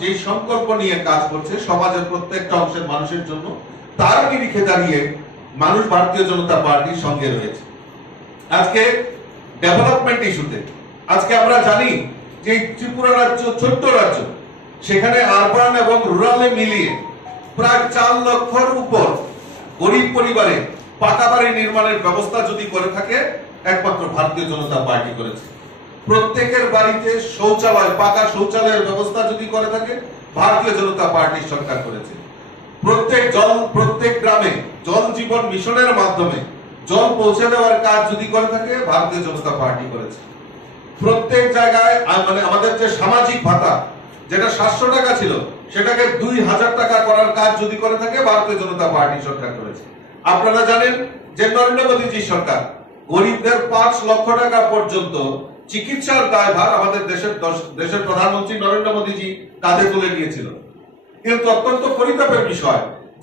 যে সংকল্প নিয়ে কাজ করছে সমাজের প্রত্যেকটা অংশের মানুষের জন্য, তার নিরিখে দাঁড়িয়ে মানুষ ভারতীয় জনতা পার্টির সঙ্গে রয়েছে। আজকে ডেভেলপমেন্ট ইস্যুতে আজকে আমরা জানি যে ত্রিপুরা রাজ্য ছোট্ট রাজ্য, সেখানে আরবান এবং রুরালে মিলিয়ে প্রায় 4 লক্ষের উপর গরিব পরিবারে পাকা বাড়ি নির্মাণের ব্যবস্থা যদি করে থাকে একমাত্র ভারতীয় জনতা পার্টি করেছে। প্রত্যেকের বাড়িতে শৌচালয়, পাকা শৌচালয়ের ব্যবস্থা যদি করে থাকে ভারতীয় জনতা পার্টির সরকার করেছে। প্রত্যেক গ্রামে জল জীবন মিশনের মাধ্যমে জল পৌঁছে দেওয়ার কাজ যদি করে থাকে ভারতীয় জনতা পার্টি করেছে। প্রত্যেক জায়গায় মানে আমাদের যে সামাজিক ভাতা যেটা 700 টাকা ছিল সেটাকে 2000 টাকা করার কাজ যদি করে থাকে ভারতীয় জনতা পার্টি সরকার করেছে। আপনারা জানেন যে নরেন্দ্র মোদীজি সরকার গরিবদের 5 লক্ষ টাকা পর্যন্ত চিকিৎসার দায়ভার আমাদের দেশের প্রধানমন্ত্রী নরেন্দ্র মোদীজি কাঁধে তুলে নিয়েছিল। কিন্তু অত্যন্ত পরিতাপের বিষয়